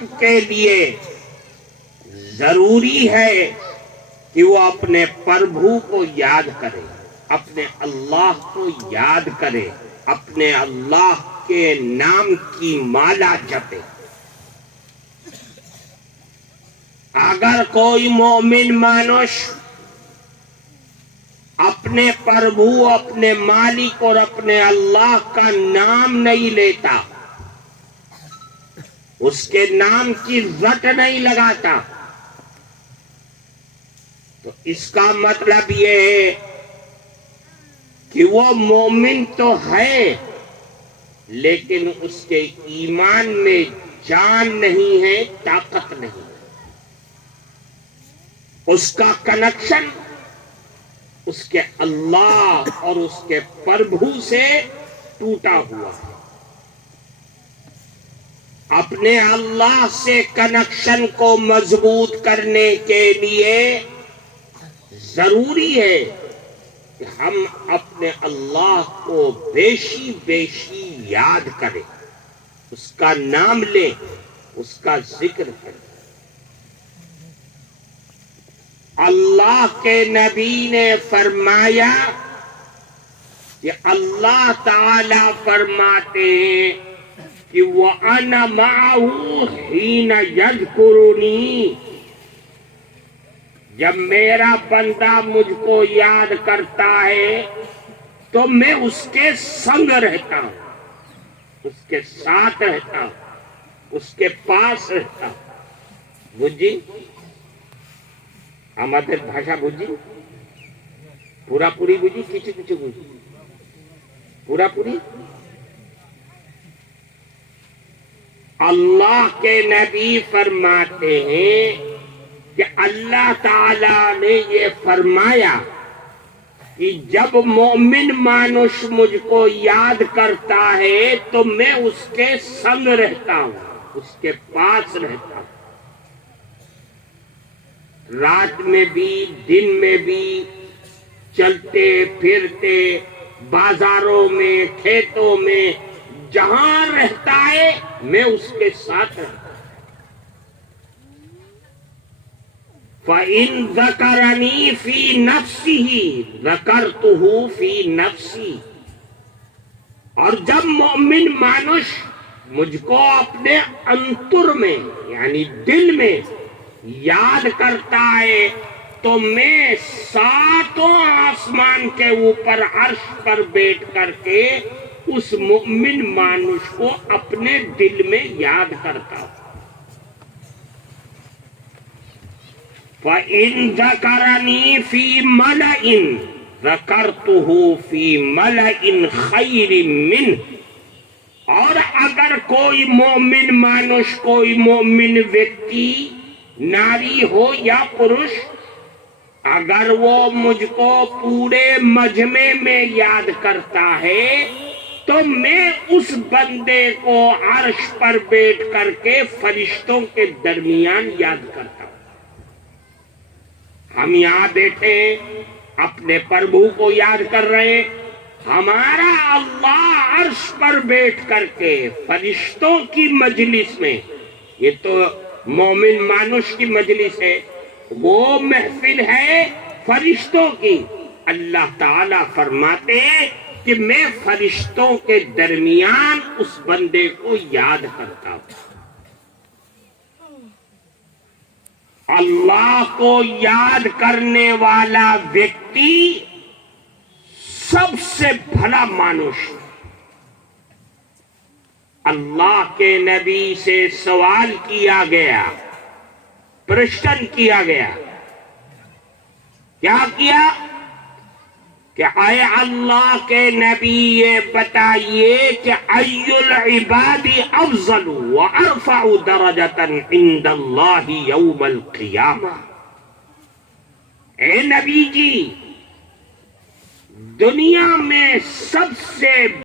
سب کے لیے ضروری ہے کہ وہ اپنے پربھو کو یاد کرے، اپنے اللہ کو یاد کرے، اپنے اللہ کے نام کی مالا جپے۔ اگر کوئی مومن مانوش اپنے پربھو، اپنے مالک اور اپنے اللہ کا نام نہیں لیتا، اس کے نام کی رٹ نہیں لگاتا، تو اس کا مطلب یہ ہے کہ وہ مومن تو ہے لیکن اس کے ایمان میں جان نہیں ہے، طاقت نہیں، اس کا کنیکشن اس کے اللہ اور اس کے پربھو سے ٹوٹا ہوا ہے۔ اپنے اللہ سے کنیکشن کو مضبوط کرنے کے لیے ضروری ہے کہ ہم اپنے اللہ کو بیشی بیشی یاد کریں، اس کا نام لیں، اس کا ذکر کریں۔ اللہ کے نبی نے فرمایا کہ اللہ تعالی فرماتے ہیں کہ وَأَنَا مَعَهُ حِينَ يَذْكُرُنِي، جب میرا بندہ مجھ کو یاد کرتا ہے تو میں اس کے سنگ رہتا ہوں، اس کے ساتھ رہتا ہوں، اس کے پاس رہتا ہوں۔ بجی আমাদের ভাষা বুঝি পুরাপুরি বুঝি কিছু কিছু বুঝি পুরাপুরি اللہ کے نبی فرماتے ہیں کہ اللہ تعالیٰ نے یہ فرمایا کہ جب مومن مانوش مجھ کو یاد کرتا ہے تو میں اس کے سنگ رہتا ہوں، اس کے پاس رہتا ہوں، رات میں بھی دن میں بھی، چلتے پھرتے بازاروں میں کھیتوں میں، جہاں رہتا ہے میں اس کے ساتھ رہتا ہوں۔ فَإِن ذَكَرَنِي فِي نَفْسِهِ ذَكَرْتُهُ فِي نَفْسِي، اور جب مومن مانوش مجھ کو اپنے انتر میں یعنی دل میں یاد کرتا ہے تو میں ساتوں آسمان کے اوپر عرش پر بیٹھ کر کے اس مومن مانوش کو اپنے دل میں یاد کرتا ہوں۔ فَإِن ذَكَرَنِي فِي مَلَئٍ ذَكَرْتُهُ فِي مَلَئٍ خَيْرٍ مِّنْهُ، اور اگر کوئی مومن مانوش، کوئی مومن ویکتی، ناری ہو یا پرش، اگر وہ مجھ کو پورے مجمع میں یاد کرتا ہے تو میں اس بندے کو عرش پر بیٹھ کر کے فرشتوں کے درمیان یاد کرتا ہوں۔ ہم یہاں بیٹھے اپنے پربھو کو یاد کر رہے ہیں، ہمارا اللہ عرش پر بیٹھ کر کے فرشتوں کی مجلس میں، یہ تو مومن مانوش کی مجلس ہے، وہ محفل ہے فرشتوں کی۔ اللہ تعالیٰ فرماتے ہیں کہ میں فرشتوں کے درمیان اس بندے کو یاد کرتا ہوں۔ اللہ کو یاد کرنے والا ویکتی سب سے بھلا مانوش۔ اللہ کے نبی سے سوال کیا گیا، پرشن کیا گیا، کیا کیا کہ اے اللہ کے نبی یہ بتائیے کہ ای العباد افضل وارفع درجۃ عند اللہ یوم القیامہ۔ اے نبی جی، دنیا میں سب سے